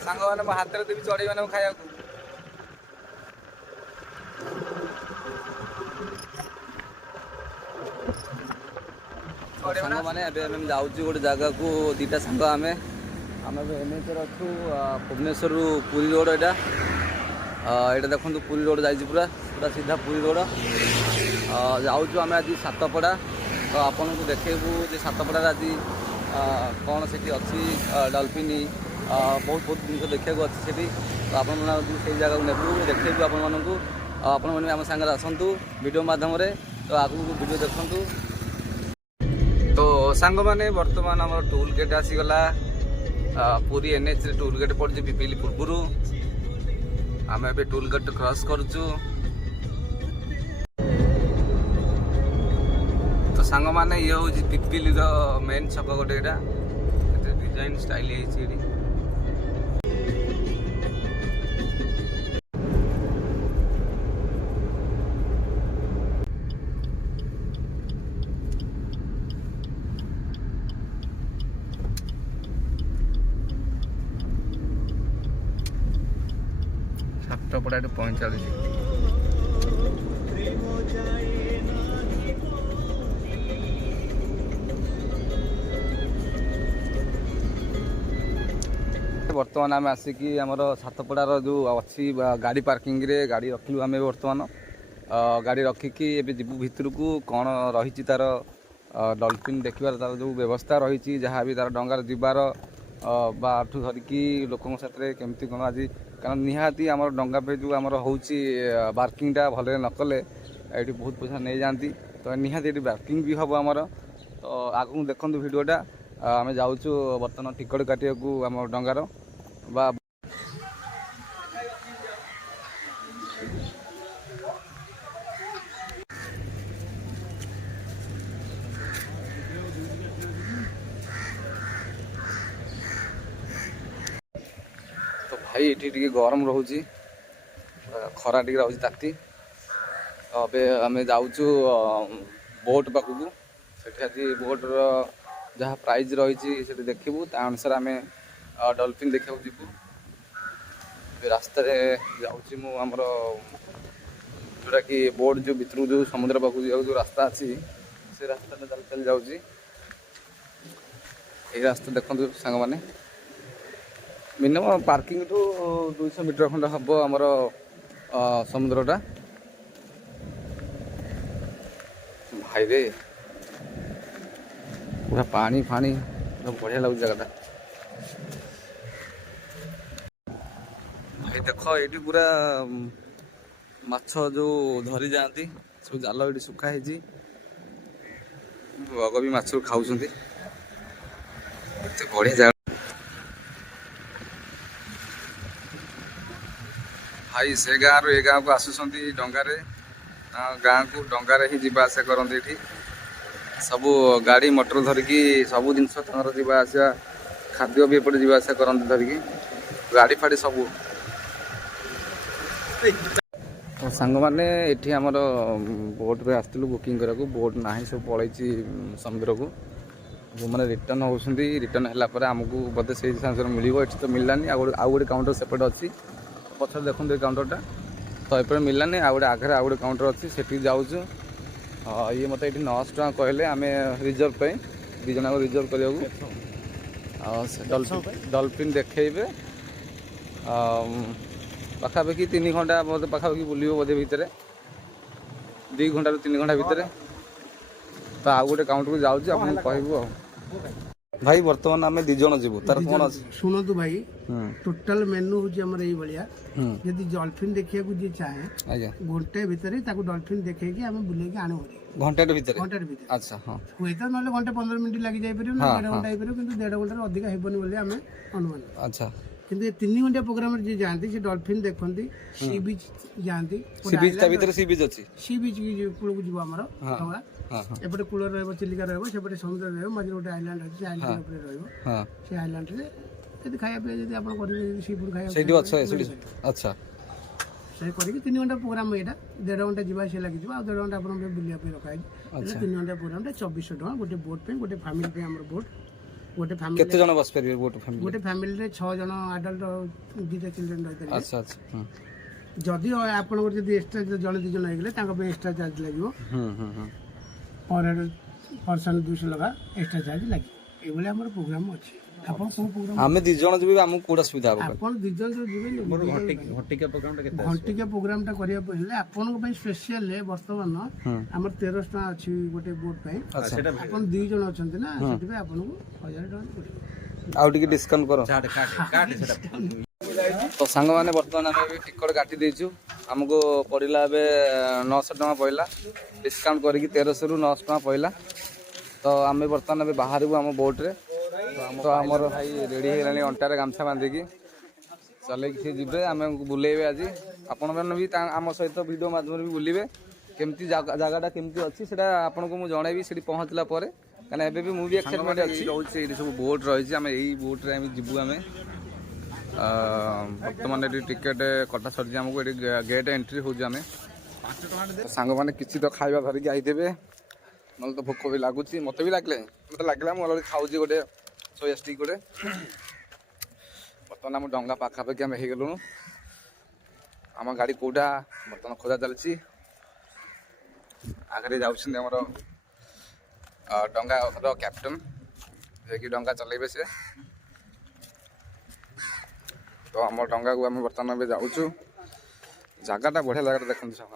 सांग मैंने हाथ में देवी चढ़े मैंने खाया सांग मैंने जाऊँ गोटे जगह को दीटा सांग आम आम एनएच अच्छु भुवनेश्वर पुरी रोड यहाँ यहाँ देखो पुरी रोड जाइए पूरा पूरा सीधा पुरी रोड जाऊँ आम आज सातपड़ा तो आपन को देखू जे सातपड़ा आज कौन से अच्छी डॉल्फिन बहुत बहुत जिन देखा अच्छी से तो आपण से जगह को नेबू देखू आपण मैंने आम सागर आसतु वीडियो मध्यम तो आगू वीडियो देखु तो सांग मैंने बर्तमान आम टोल गेट आसीगला पूरी एनएच टोल गेट पड़ी पिपिली पूर्व आम ए टोल गेट क्रॉस करुचु तो सांग मैंने ये हूँ पिपिली मेन छक गोटे यहाँ डिजाइन स्टाइल है सातपड़ा 45 बर्तमान आम आसिकी आमर सातपड़ार जो अच्छी गाड़ी पार्किंग रे गाड़ी रखिलु आम बर्तमान गाड़ी रखिकी एबे जीवु भितर को कौन रही तार डॉल्फिन देखिबार तार जो व्यवस्था रही जहाँ भी तार डंगार जीवार बाठू धरिकी लोकों साथ केमती कौन आज कारण निहाती आम डंगा पे जो आमर हूँ बार्किंगटा भले नकले ये बहुत पैसा नहीं जाती तो निहाती ये बार्किंग भी हम आमर तो आगू देखु भिडियोटा आम जाऊँ बर्तमान टिकट काटिया आम डंगार बा तो भाई ये गरम रोचे खरा टी रोचे ताती अबे आम जाऊँ बोट पाखक से बोट जहाँ प्राइज रही देखू अनुसार आम डॉल्फिन देखा जीवु रास्तार जामर जोटा कि बोट जो भितर जो समुद्र पाखक जो रास्ता अच्छी से रास्ता चल चल जाऊँगी ये रास्ता देखते सांग मैंने मिनिमम पार्किंग ठू 200 मीटर खंड हम आमर समुद्रटा भाई रे पूरा पानी फानी बढ़िया लगुच जगह भाई देख ये पूरा माछ जो धरी जाती सब जाल ये सुखाही बग भी माछ खाऊ बढ़िया जगह भाई से गाँव रू ए गाँव को आसुँच डंगारे गाँव को डंगारे ही जीवा आसा करते ये सब गाड़ी मोटर धरिकी सब जिन जीवा आसा खाद्य भी एपटे जीवा आसा करते धरिकी गाड़ी फाड़ी सब तो सांग मैंने ये आमर बोट रे आसलु बुकिंग करा बोट ना सब पलैची समुद्र को जो मैंने रिटर्न होती रिटर्न है आमको बोधे से मिल ये तो मिलानी आउ गोटे काउंटर सेपटे अच्छी पछर देखो काउंटरटा तो ये मिलानी आउ गोटे आगे आउ गोटे काउंटर अच्छी से जाऊँ ये मत ये 900 टका कहले आम रिजर्व पे दी जना रिजर्व करने डॉल्फिन देखेबे पाखापाखि 3 घंटा बोधे पाखापाखि बुलियो बोधे भितर 2 घंटा 3 घंटा भितर तो आउ गोटे काउंटर को जाऊँ आपको कहबू भाई बर्तमान आम 2 जन जीवु तार कौन अच्छे शुणु भाई टोटाल मेनू हूँ भाया जदि डॉल्फिन देखा जी चाहे घंटे भितर डॉल्फिन देखे बुले आने घंटे भितर अच्छा हाँ हुए तो ना घंटे 15 मिनट लगी जापर 1.5 घंटा हो 1.5 घंटा अधिक हेबनी बोली आम अनुमान अच्छा किंतु ये 3 घंटा प्रोग्राम जी जाती से डॉल्फिन देखती सी बीच जाती सी बीच अच्छी सी बीच कूल को जीव आमर एपटे कूल चिलिका रपटे समुद्र रही गोटे आइलैंड अच्छे आइलैंड से आइलैंड में खाया पीया आप सी फूड खाया अच्छा से करके 3 घंटा प्रोग्राम यहाँ 1.5 घंटा जीवा से लगे 1.5 घंटा आप बुलाया रखाई 3 घंटा प्रोग्राम 2400 टका गोटे बोट पे गोटे फैमिली पे आम बोट गोटे फैमिली केते जण बस परिबे बोट फैमिली गोटे फैमिली रे 6 जन अडल्ट 2 चिल्ड्रन रहितले अच्छा अच्छा जदि आपण जदि एक्स्ट्रा जन 2 जन आइगले तांका पे एक्स्ट्रा चार्ज लागिवो पर पर्सन 200 लगा एक्स्ट्रा चार्ज लागी एबले हमर प्रोग्राम अछि आपण को प्रोग्राम हमें 2 जण जबे हमहु कोडा सुविधा हो आपण 2 जन जो जिबे मोर घटिका प्रोग्रामटा केते घंटिका प्रोग्रामटा करिया पहिले आपण को पई स्पेशल वर्तमान हमर 1300 टका अछि गोटे बोट पई सेटा आपण 2 जन अछंती ना सेति पे आपण को 1000 टका पड़े आउ टिके डिस्काउंट करो काट सेटा तो सांग माने वर्तमान आमे टिकट काटी देछु हमको पड़िला बे 900 टका पइला डिस्काउंट करी 1300 रु 900 टका पइला तो आमे वर्तमान आमे बाहर हम बोट रे तो हमर भाई रेडी हेलानी अंटारे गामछा बांधी की चले कि जिबे आमे बुलेबे आज आपण मन भी आम सहित वीडियो माध्यम भी बुलिबे केमती जगहटा केमती अछि सेटा आपन को मु जणाइबी सेठी पहुंचला पारे काना एबे भी मूवी एक्साइटमेंट अछि रहउछि एठी सब बोट रहिछि आमे एही बोट रे आमे जिबु आमे वर्तमान एठी टिकेट कटा सर हमको एठी गेट एंट्री हो जामे 5 टका दे सांग माने किछि तो खाइबा धरि के आइदेबे नल तो भोक भी लागुछि मते भी लागले मते लागला मु अलरेडी खाउछि गोटे सोया स्टिक गोटे बर्तमान आम डंगा पाखापाखि आम हो आम गाड़ी कौटा बर्तमान खोजा चलती आगे जाऊँ आमर डंगार कैप्टेन जे डंगा चलेबे से तो आम डंगा को आम बर्तमान जाऊँ जगटा बढ़िया जगह देखते सब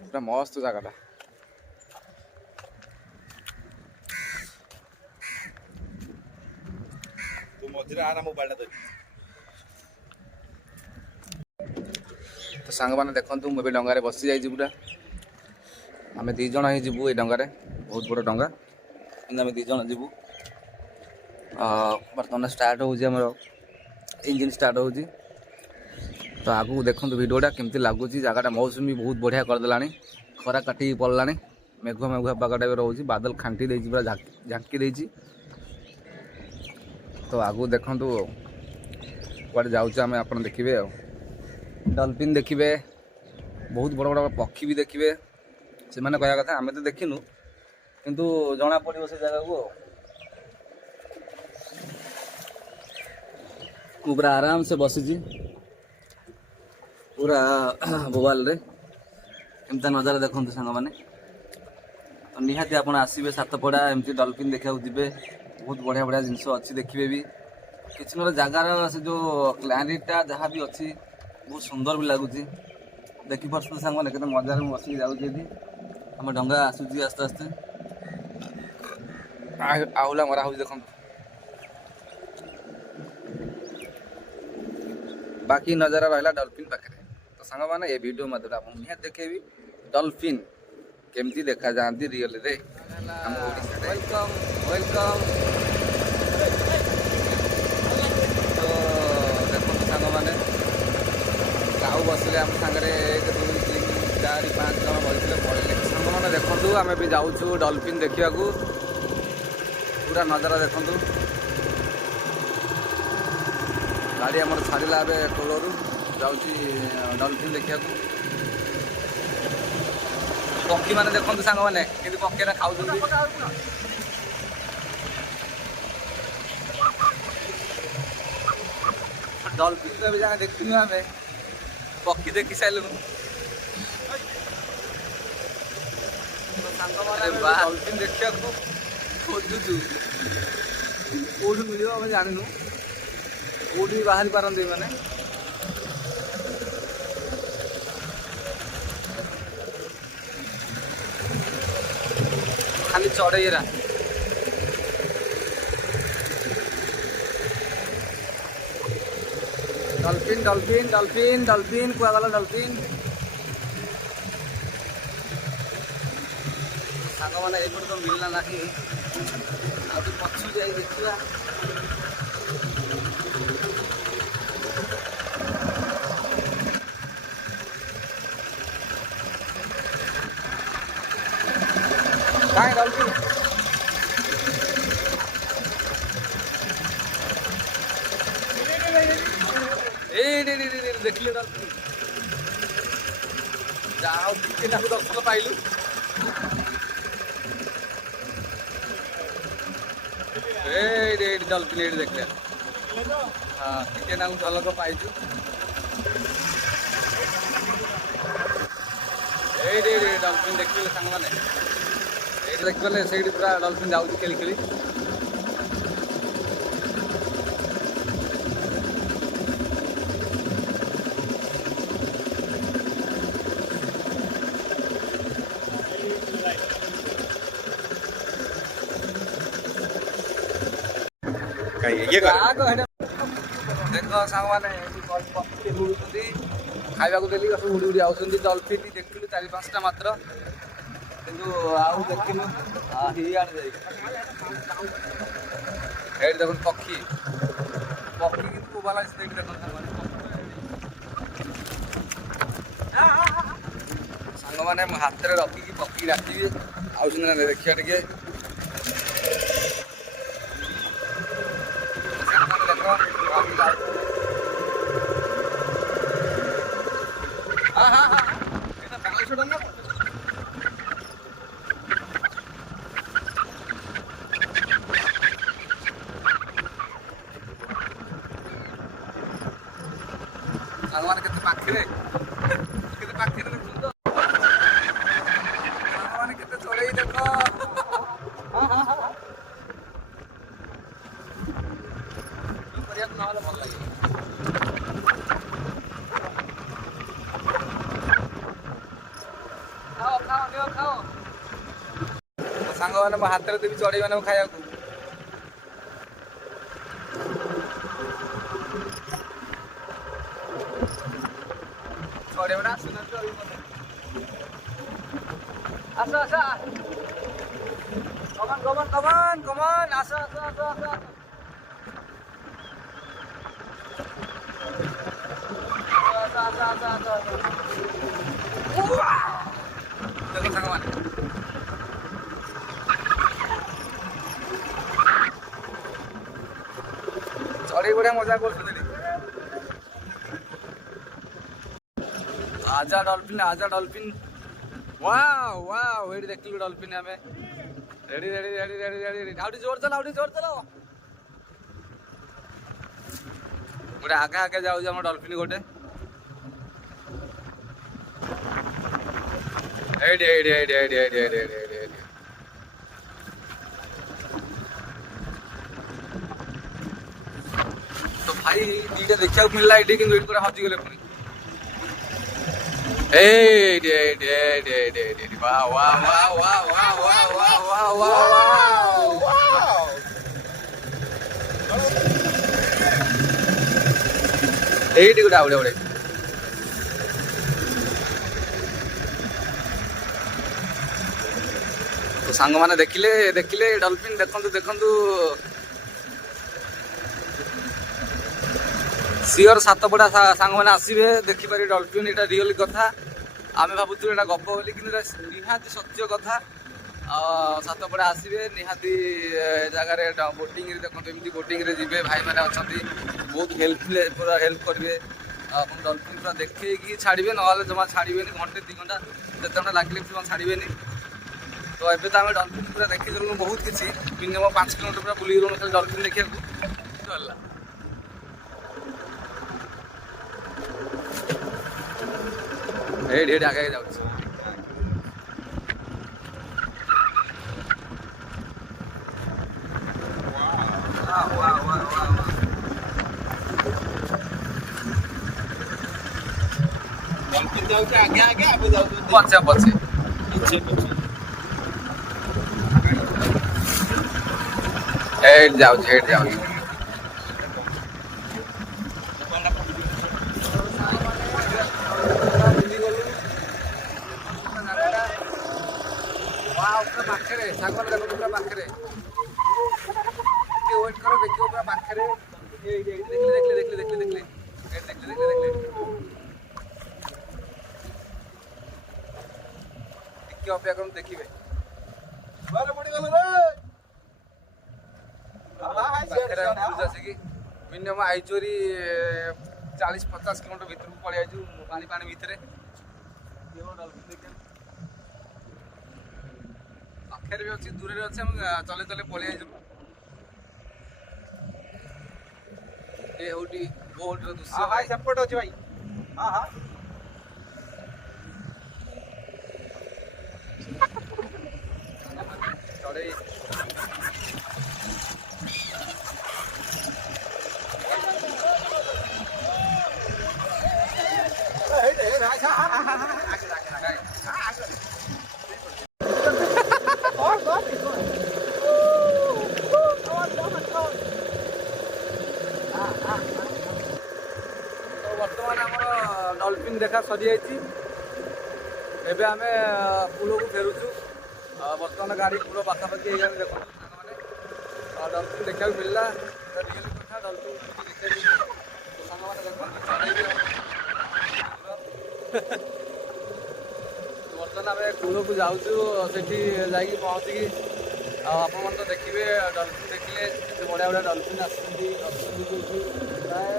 पूरा मस्त जगटा तो सांग मैंने देखु मुझे डंगार बसी जाइए पूरा आम 2 जन ही जीवु ये डंगार बहुत बड़ डंगा आम 2 जन जीवु बर्तमान स्टार्ट हो इंजिन स्टार्ट हो तो आगू देखो भिडियोटा केमती लगुच जगटा मौसम भी बहुत बढ़िया करदेला खरा काटिकी पड़ला मेघुआ मेघुआ पाग टाइप रोचे बादल खांटी देती पूरा झांकी देती तो आगू देखु कड़े जाऊँ आम आप देखिए डल्फिन देखिए बहुत बड़ बड़ पक्षी भी देखिए से मैंने कह कथा आम तो देखिनु किंतु जना पड़ो से जगह को पूरा आराम से बसी पूरा मोबाइल रे एमता नजारा देखते सांग मैंने तो निहाती आप आसवे सातपड़ा एमती डल्फिन देखा जी बहुत बढ़िया बढ़िया जिनस अच्छी देखिए भी किसी ना जगार से जो क्लारिटा जहाँ भी अच्छी बहुत सुंदर भी लगुच देखी पार्थ सांग मैंने केते मजार में बसिक जाऊँगी आम डंगा आसूची आस्ते आस्ते आहुला मरा हो देख बाकी नजारा रहा डल्फिन पाखे तो सांग मैंने ये वीडियो मध्य आप निहाती देखेबी डल्फिन केमती देखा जाती रियल रे वेलकम वेलकम तो देखो सांग मैंने गाँव बसले आम सागर 1 2 3 4 5 जन बसले पड़े सांग मैंने देखु आम भी जाऊँ डल्फिन देखा पूरा नजारा देखु गाड़ी आम छाड़ा टोलू जाऊँ डल्फिन देखा पक्षी मैंने देखते सांग मैंने कि पक्षी खाऊ डल्फिन तो जगह देखनु आम पक्षी देखी सारे डल्फिन देखा खोजुचु कौट मिल जानू कौटी बाहरी पारती मैंने खाली चढ़ेरा डल्फिन डल्फिन डल्फिन डल्फिन कुआ गला डल्फिन सांग मैंने ये तो मिलना ना कि पछू जाए देखा कहाँ डल्फिन देखिए डल्फिन जाओ दर्शन पाइलु ଏଇଠି ଡଲଫିନ୍ ଏଇଠି ଦେଖିଲେ ହଁ ଟିକେ ନାକୁ ଝଲକ ପାଇଛୁ ଏଇଠି ଡଲଫିନ୍ ଦେଖିଲେ ସାଙ୍ଗମାନେ ଏଇଠି ଦେଖିଗଲେ ସେଇଠି ପୁରା ଡଲଫିନ୍ ଯାଉଛି ଖେଳି ଖେଳି ଇଏ କର ଦେଖ ସାଙ୍ଗମାନେ ଉଡୁଛନ୍ତି ଖାଇବାକୁ ଦେଲି ସବୁ ଉଡ଼ି ଉଡ଼ି ଆଉଛନ୍ତି ଡଲଫିନ୍ ଦେଖିଲୁ 4-5ଟା ମାତ୍ର କିନ୍ତୁ ଆଉ ଦେଖିନୁ ହିଆଡ଼େ ଯାଇକି ଏଇଠି ଦେଖନ୍ତୁ ପକ୍ଷୀ କିନ୍ତୁ ବୋବାଲା ସେଇଠି ଦେଖନ୍ତୁ ସାଙ୍ଗମାନେ ମୋ ହାତରେ ରଖିକି ପକ୍ଷୀ ଡାକିବି ଆଉଛନ୍ତି ନା ଦେଖିବା ଟିକେ ସାଙ୍ଗମାନେ କେତେ ପାଖରେ ଦେଖୁଛନ୍ତି ତ ସାଙ୍ଗମାନେ କେତେ ଚଢ଼େଇ ଦେଖ କରିବାକୁ ନହେଲେ ଭଲ ଲାଗିବ ଖାଅ ସାଙ୍ଗମାନେ ମୋ ହାତରେ ଦେବି ଚଢ଼େଇ ମାନଙ୍କୁ ଖାଇବାକୁ ଚଢ଼େଇମାନେ ଆସୁନାହାନ୍ତି ଆସ କମାନ ଆସ ଦେଖ ସାଙ୍ଗମାନେ ଚଢ଼େଇ ବଢ଼ିଆ ମଜା କରୁଛନ୍ତି आजा डॉल्फिन वाव एडी देखलु डॉल्फिन हमें रेडी आउडी जोर चला गोटे आगे जाऊ हम डॉल्फिन गोटे तो भाई दीटा देखा मिलला ये कि हजिगले पुणी ଏଇଠି ଗୋଟେ ଆଉଡେ ଗୋଟେ ସାଙ୍ଗମାନେ ଦେଖିଲେ ଡଲଫିନ୍ ଦେଖନ୍ତୁ ସିଓର ସାତପଡ଼ା ସାଙ୍ଗମାନେ ଆସିବେ ଦେଖିପାରିବେ ଡଲଫିନ୍ ଏଇଟା ରିଅଲ କଥା ଆମେ ଭାବୁଥିଲୁ ଏଇଟା ଗପ ବୋଲି କିନ୍ତୁ ଏଇଟା ନିହାତି ସତ୍ୟ କଥା ସାତପଡ଼ା ଆସିବେ ନିହାତି ଜାଗାରେ ବୋଟିଂରେ ଦେଖନ୍ତୁ ଏମିତି ବୋଟିଂରେ ଯିବେ ଭାଇମାନେ ଅଛନ୍ତି ବହୁତ ପୁରା ହେଲ୍ପ କରିବେ ଆପଣ ଡଲଫିନ୍ ପୁରା ଦେଖେଇକି ଛାଡ଼ିବେ ନହେଲେ ଜମା ଛାଡ଼ିବେନି ଘଣ୍ଟେ 2 ଘଣ୍ଟା ଯେତେ ଘଣ୍ଟା ଲାଗିଲେ ଜମା ଛାଡ଼ିବେନି ତ ଏବେ ତ ଆମେ ଡଲଫିନ୍ ପୁରା ଦେଖିଦେଲୁଣୁ ବହୁତ କିଛି ମିନିମମ୍ 5 କିଲୋମିଟର ପୁରା ବୁଲିଗଲୁଣୁ ଖାଲି ଡଲଫିନ୍ ଦେଖିବାକୁ ହେଲା ଏଇଠି ଆଗେ ଯାଉଛି आगे ପଛେ ଏଇଠି ଯାଉଛି ପାଖରେ ସାଙ୍ଗମାନେ ଦେଖନ୍ତୁ ପୁରା ପାଖରେ ଟିକେ ୱେଟ୍ କର ଦେଖିବ ପୁରା ପାଖରେ ଦେଖିଲେ ଟିକେ ଅପେକ୍ଷା କରନ୍ତୁ ଦେଖିବେ ପାଖରେ ଆସିକି ମିନିମମ୍ ଆଇଚୋରି 40-50 କିଲୋମିଟର ଭିତରକୁ ପଳେଇ ଆଇଛୁ ପାଣି ଭିତରେ ପାଖରେ ବି ଅଛି ଦୂରରେ ଅଛି ଆମେ ଚଲେଇ ପଳେଇ ଆଇଛୁ ଏ ହଉଟି ବୋଟର ଦୃଶ୍ୟ हाँ भाई सपोर्ट हो भाई हाँ हाँ ଚଢ଼େଇ ବର୍ତ୍ତମାନ ଆମର ଡଲଫିନ୍ ଦେଖା ସରିଯାଇଛି। ଏବେ ଆମେ କୂଳକୁ ଫେରୁଛୁ। ବର୍ତ୍ତମାନ ଗାଡ଼ି କୂଳ ପାଖାପାଖି ହେଇଗଲାଣି। ଦେଖନ୍ତୁ ସାଙ୍ଗମାନେ ଡଲଫିନ୍ ଦେଖିବାକୁ ମିଳିଲା। ରିଏଲ୍ କଥା ଡଲଫିନ୍ ଦେଖେଇଲି ସାଙ୍ଗମାନେ ଦେଖନ୍ତୁ ବର୍ତ୍ତମାନ ଆମେ କୂଳକୁ ଯାଉଛୁ। ସେଠି ଯାଇକି ପହଞ୍ଚିକି ଆଉ ଆପଣମାନେ ତ ଦେଖିବେ ଡଲଫିନ୍ ଦେଖିଲେ କେତେ ବଢ଼ିଆ ବଢ଼ିଆ ଡଲଫିନ୍ ଆସୁଛନ୍ତି। ପ୍ରାୟ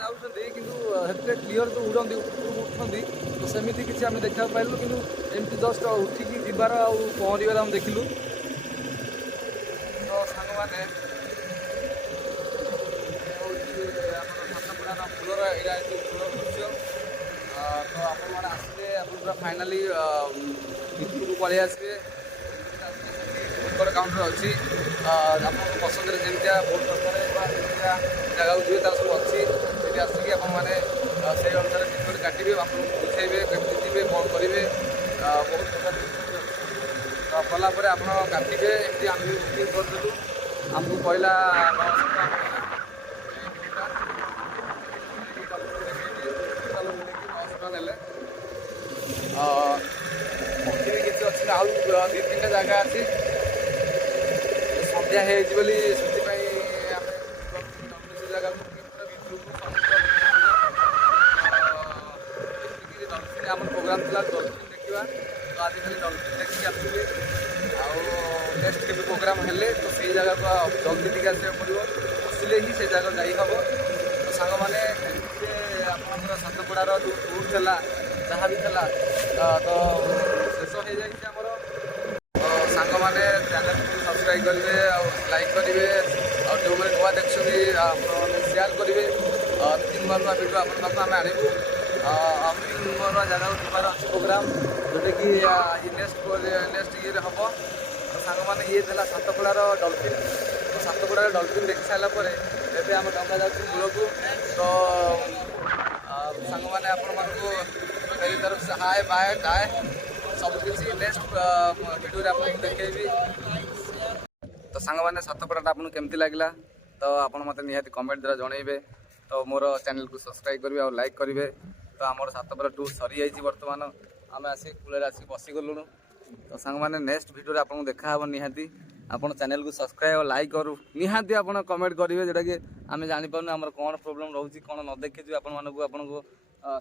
ଯାଉଛନ୍ତି କିନ୍ତୁ ସେଥିରେ କ୍ଲିଅର ତ ଉଡ଼ନ୍ତି ଉପରକୁ ଉଠନ୍ତି ତ ସେମିତି କିଛି ଆମେ ଦେଖିବାକୁ ପାଇଲୁ କିନ୍ତୁ ଏମିତି ଜଷ୍ଟ ଉଠିକି ଯିବାର ଆଉ ପହଁରିବାର ଆମେ ଦେଖିଲୁ। ତ ସାଙ୍ଗମାନେ ହେଉଛି ଆମର ସାତପଡ଼ାର ଫୁଲର ଏଇଟା ହେଉଛି ଫୁଲର ଦୃଶ୍ୟ। ତ ଆପଣମାନେ ଆସିଲେ ଆପଣ ପୁରା ଫାଇନାଲି ଭିତରକୁ ପଳେଇ ଆସିବେ। କାଉଣ୍ଟର ଅଛି ଆପଣଙ୍କ ପସନ୍ଦରେ ଯେମିତିଆ ବହୁତ ଦରକାର ବା ଯେମିତିଆ ଜାଗାକୁ ଯିବେ ତାର ସବୁ ଅଛି। ସେଠି ଆସିକି ଆପଣମାନେ ସେଇ ଅନୁସାରେ ଟିକେଟ୍ କାଟିବେ, ଆପଣଙ୍କୁ ବୁଝେଇବେ କେମିତି ଯିବେ କ'ଣ କରିବେ। ବହୁତ ପ୍ରକାର କଲା ପରେ ଆପଣ କାଟିବେ। ଏମିତି ଆମେ ବି ବୁକିଂ କରିଦେଲୁ। ଆମକୁ କହିଲା 900 ଟଙ୍କା ନେଲେ। କିଛି ଅଛି ଆଉ 2-3ଟା ଜାଗା ଅଛି। ସନ୍ଧ୍ୟା ହେଇଯାଇଛି ବୋଲି ସେଥିପାଇଁ ଆମେ ସେ ଜାଗାକୁ ପୁରା ଭିତରକୁ ଡଲଫିନ୍ ଆମର ପ୍ରୋଗ୍ରାମ୍ ଥିଲା ଡଲଫିନ୍ ଦେଖିବା। ତ ଆଜିକାଲି ଡଲଫିନ୍ ଦେଖିକି ଆସିବେ। ଆଉ ନେକ୍ସଟ କେବେ ପ୍ରୋଗ୍ରାମ୍ ହେଲେ ତ ସେଇ ଜାଗାକୁ ଜଲ୍ଦି ଟିକେ ଆସିବାକୁ ପଡ଼ିବ। ଆସିଲେ ହିଁ ସେ ଜାଗା ଯାଇ ହେବ। ତ ସାଙ୍ଗମାନେ ଏମିତିରେ ଆପଣଙ୍କର ସାତପଡ଼ାର ଯେଉଁ ଟୁର୍ ଥିଲା ଯାହା ବି ଥିଲା ତ ଶେଷ ହେଇଯାଇଛି ଆମର। ସାଙ୍ଗମାନେ ଚ୍ୟାନେଲକୁ ସବସ୍କ୍ରାଇବ୍ କରିବେ ଆଉ ଲାଇକ୍ କରିବେ ଆଉ ଯେଉଁମାନେ ନୂଆ ଦେଖୁଛନ୍ତି ଆପଣମାନେ ସେୟାର କରିବେ। ନୂଆ ନୂଆ ଭିଡ଼ିଓ ଆପଣଙ୍କ ପାଖକୁ ଆମେ ଆଣିବୁ। ଆହୁରି ନୂଆ ନୂଆ ଜାଗାକୁ ଯିବାର ଅଛି ପ୍ରୋଗ୍ରାମ୍ ଯେଉଁଟାକି ନେକ୍ସଟ ଇଏରେ ହେବ। ତ ସାଙ୍ଗମାନେ ଇଏ ଥିଲା ସାତପଡ଼ାର ଡଲଫିନ୍। ତ ସାତପଡ଼ାର ଡଲଫିନ୍ ଦେଖି ସାରିଲା ପରେ ଏବେ ଆମେ ଡଙ୍ଗା ଯାଉଛୁ କୂଳକୁ। ତ ସାଙ୍ଗମାନେ ଆପଣମାନଙ୍କୁ ମେରି ତରଫ ସେ ହାଏ ବାଏ ଟାଏ ସବୁକିଛି ନେକ୍ସଟ ଭିଡ଼ିଓରେ ଆପଣଙ୍କୁ ଦେଖେଇବି। ତ ସାଙ୍ଗମାନେ ସାତପଡ଼ାଟା ଆପଣଙ୍କୁ କେମିତି ଲାଗିଲା ତ ଆପଣ ମୋତେ ନିହାତି କମେଣ୍ଟ ଦ୍ୱାରା ଜଣାଇବେ। ତ ମୋର ଚ୍ୟାନେଲକୁ ସବସ୍କ୍ରାଇବ୍ କରିବେ ଆଉ ଲାଇକ୍ କରିବେ। ତ ଆମର ସାତପଡ଼ା ଟୁର୍ ସରିଯାଇଛି। ବର୍ତ୍ତମାନ ଆମେ ଆସିକି କୂଳରେ ଆସିକି ବସିଗଲୁଣୁ। ତ ସାଙ୍ଗମାନେ ନେକ୍ସଟ ଭିଡ଼ିଓରେ ଆପଣଙ୍କୁ ଦେଖାହେବ ନିହାତି। ଆପଣ ଚ୍ୟାନେଲକୁ ସବସ୍କ୍ରାଇବ୍ ଆଉ ଲାଇକ୍ କରୁ ନିହାତି ଆପଣ କମେଣ୍ଟ କରିବେ ଯେଉଁଟାକି ଆମେ ଜାଣିପାରୁନୁ ଆମର କ'ଣ ପ୍ରୋବ୍ଲେମ୍ ରହୁଛି କ'ଣ ନ ଦେଖିଛୁ ଆପଣଙ୍କୁ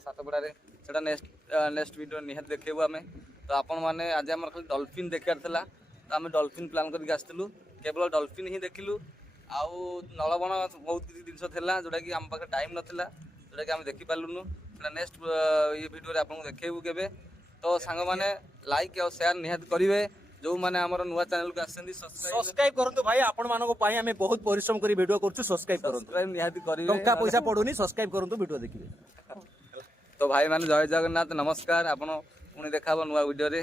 ସାତପଡ଼ାରେ ସେଇଟା ନେକ୍ସଟ ଭିଡ଼ିଓ ନିହାତି ଦେଖେଇବୁ ଆମେ। ତ ଆପଣମାନେ ଆଜି ଆମର ଖାଲି ଡଲଫିନ୍ ଦେଖିବାର ଥିଲା। ତ ଆମେ ଡଲଫିନ୍ ପ୍ଲାନ୍ କରିକି ଆସିଥିଲୁ। କେବଳ ଡଲଫିନ୍ ହିଁ ଦେଖିଲୁ। ଆଉ ନଳବଣ ବହୁତ କିଛି ଜିନିଷ ଥିଲା ଯେଉଁଟାକି ଆମ ପାଖରେ ଟାଇମ୍ ନଥିଲା ଯେଉଁଟାକି ଆମେ ଦେଖିପାରିଲୁନୁ। ସେଇଟା ନେକ୍ସଟ ଇଏ ଭିଡ଼ିଓରେ ଆପଣଙ୍କୁ ଦେଖେଇବୁ କେବେ। ତ ସାଙ୍ଗମାନେ ଲାଇକ୍ ଆଉ ସେୟାର ନିହାତି କରିବେ। ଯେଉଁମାନେ ଆମର ନୂଆ ଚ୍ୟାନେଲକୁ ଆସିଛନ୍ତି ସବସ୍କ୍ରାଇବ୍ କରନ୍ତୁ ଭାଇ। ଆପଣମାନଙ୍କ ପାଇଁ ଆମେ ବହୁତ ପରିଶ୍ରମ କରି ଭିଡ଼ିଓ କରୁଛୁ। ସବସ୍କ୍ରାଇବ୍ କରନ୍ତୁ, ନିହାତି କରିବେ। ଟଙ୍କା ପଇସା ପଡ଼ୁନି। ସବସ୍କ୍ରାଇବ୍ କରନ୍ତୁ, ଭିଡ଼ିଓ ଦେଖିବେ। ତ ଭାଇମାନେ ଜୟ ଜଗନ୍ନାଥ ନମସ୍କାର। ଆପଣ ପୁଣି ଦେଖା ହେବ ନୂଆ ଭିଡ଼ିଓରେ।